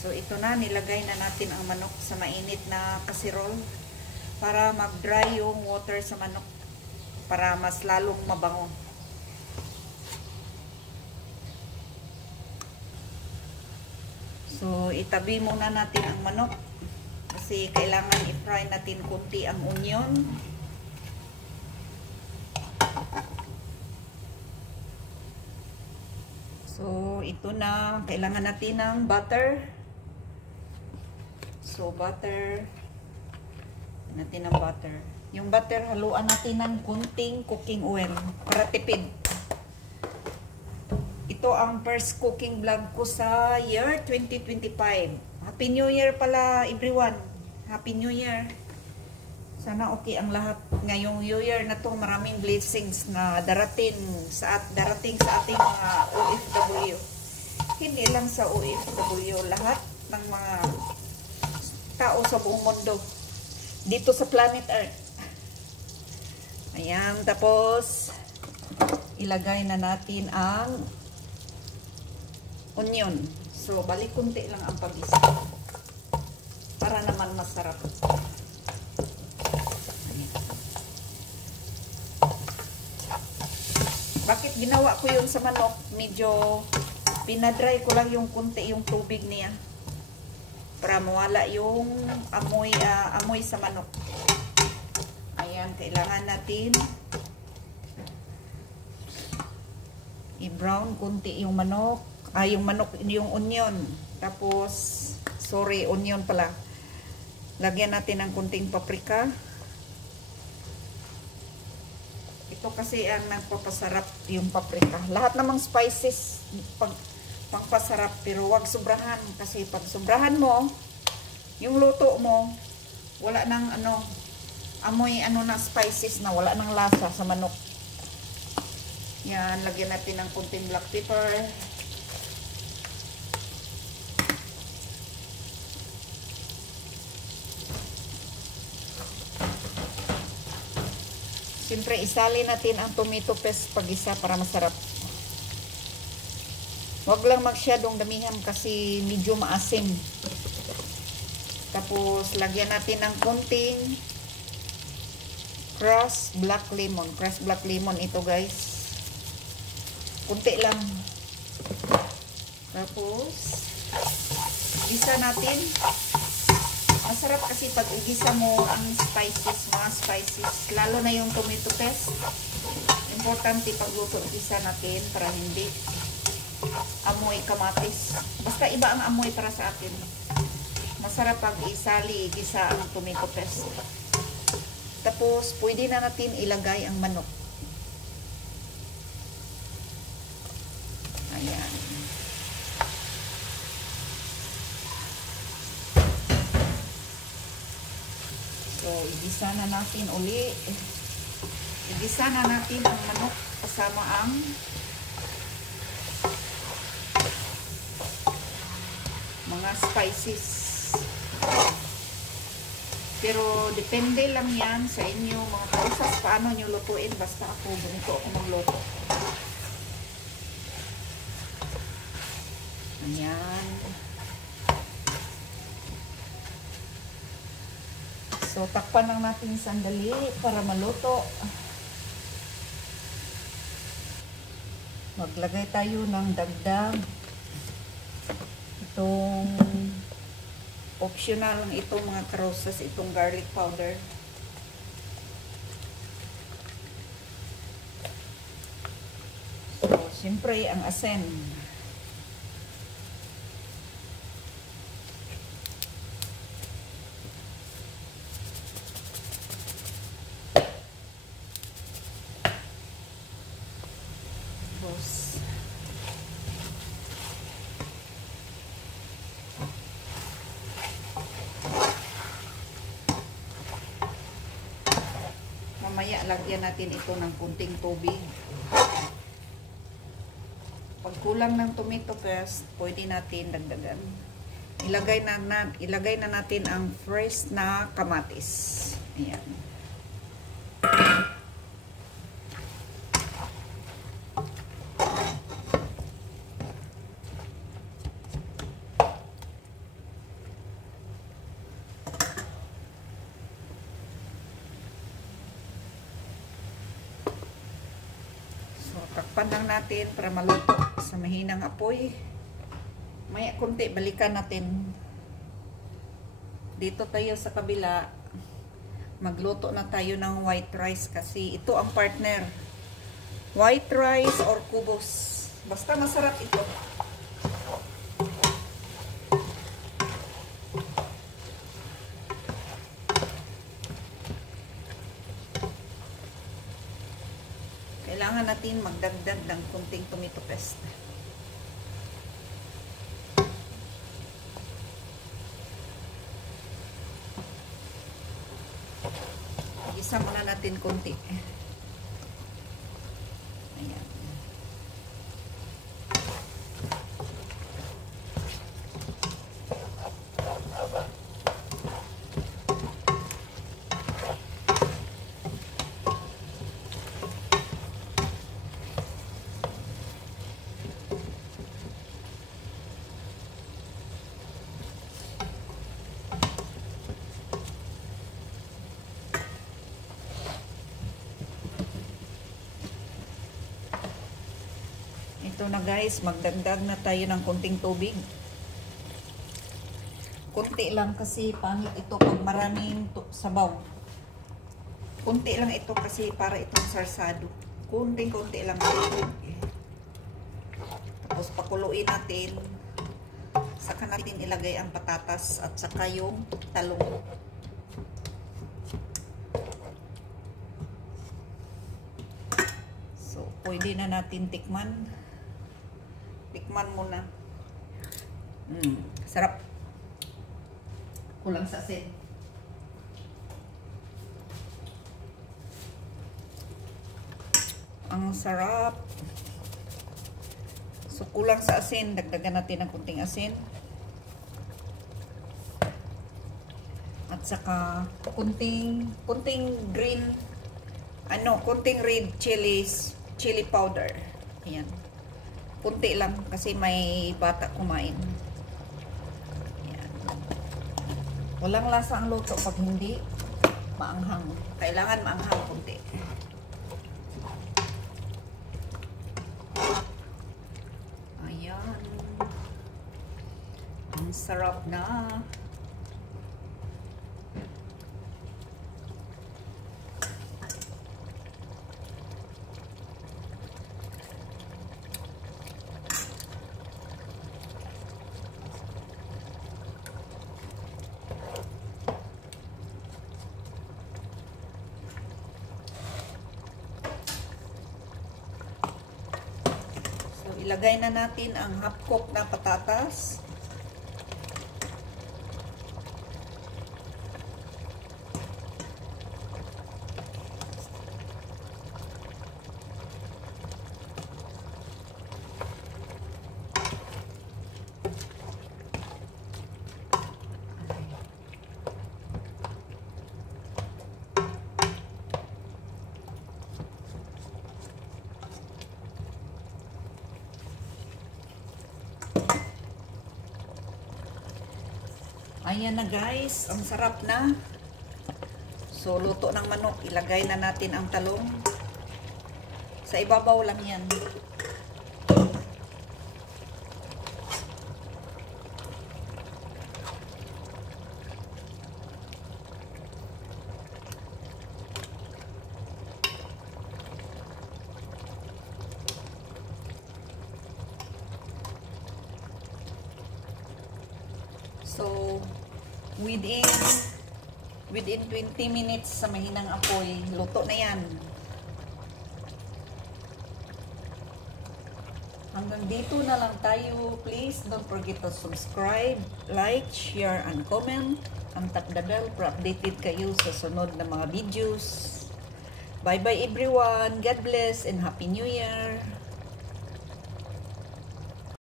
So ito na, nilagay na natin ang manok sa mainit na kasirol para mag-dry yung water sa manok para mas lalong mabango. So itabi muna natin ang manok kasi kailangan i-fry natin kunti ang onion. So ito na, kailangan natin ng butter. So butter, natin ng butter. Yung butter, haluan natin ng kunting cooking oil para tipid. Ito ang first cooking vlog ko sa year 2025. Happy New Year pala everyone. Happy New Year. Sana okay ang lahat. Ngayong New Year na to, maraming blessings na darating sa ating mga OFW. Hindi lang sa OFW, lahat ng mga tao sa buong mundo. Dito sa planet Earth. Ayan, tapos ilagay na natin ang onion. So, balik kunti lang ang pag-isa. Para naman masarap. Ayan. Bakit ginawa ko yun sa manok? Medyo pinadry ko lang yung kunti yung tubig niya. Para mawala yung amoy sa manok. Ayan, kailangan natin i-brown kunti yung manok. Yung onion. Tapos, onion pala. Lagyan natin ng kunting paprika. Ito kasi ang nagpapasarap yung paprika. Lahat namang spices pangpasarap, pero wag sobrahan kasi pag sobrahan mo, yung luto mo, wala nang amoy na spices na, wala nang lasa sa manok. Yan, lagyan natin ng kunting black pepper. Siyempre, isali natin ang tomato paste pag-isa para masarap. Huwag lang magsyadong damihan kasi medyo maasim. Tapos, lagyan natin ng kunting crushed black lemon. Crushed black lemon ito, guys. Kunti lang. Tapos, igisa natin. Masarap kasi pag igisa mo ang mga spices, lalo na yung tomato paste. Importante pagluto, igisa natin para hindi amoy kamatis. Basta iba ang amoy para sa atin. Masarap pag igisa ang tomato paste. Tapos, pwede na natin ilagay ang manok. Ayan. So, igisa na natin uli. Igisa na natin ang manok kasama ang mga spices. Pero, depende lang yan sa inyo, mga kausas, paano nyo lutuin. Basta ako, ganito ako magluto. Ayan. So, takpan lang natin sandali para maluto. Maglagay tayo ng dagdag. Itong optional lang itong mga karosas, itong garlic powder. So, siyempre, ang asin. Mamaya lagyan natin ito ng kunting tubig. Pag kulang ng tomato paste, pwede natin dagdagan. Ilagay na natin ang fresh na kamatis. Ayan. Takpan lang natin para maluto sa mahinang apoy. Maya kunti, balikan natin. Dito tayo sa kabila. Magluto na tayo ng white rice kasi ito ang partner. White rice or kubos. Basta masarap ito. Kailangan natin magdagdag ng kunting tomato paste. Isa muna natin kunti. Ayan. Ito na guys, magdagdag na tayo ng kunting tubig. Kunti lang kasi pangit ito pag maraming sabaw. Kunti lang ito kasi para itong sarsado. Kunting-kunti lang ito. Tapos pakuluin natin. Saka natin ilagay ang patatas at saka yung talong. So, pwede na natin tikman. Tikman muna. Sarap. Kulang sa asin. Ang sarap. So, kulang sa asin. Dagdagan natin ng kunting asin. At saka, kunting green, kunting red chili powder. Ayan. Kunti lang kasi may bata kumain. Ayan. Walang lasa ang luto pag hindi maanghang. Kailangan maanghang kunti. Ayan. Ang sarap na. Ilagay na natin ang half cook na patatas. Ayan na guys, ang sarap na. So, luto ng manok. Ilagay na natin ang talong. Sa ibabaw lang yan. So, within 20 minutes sa mahinang apoy, luto na yan. Hanggang dito na lang tayo. Please don't forget to subscribe, like, share, and comment. And tap the bell para updated kayo sa sunod na mga videos. Bye-bye everyone. God bless and Happy New Year.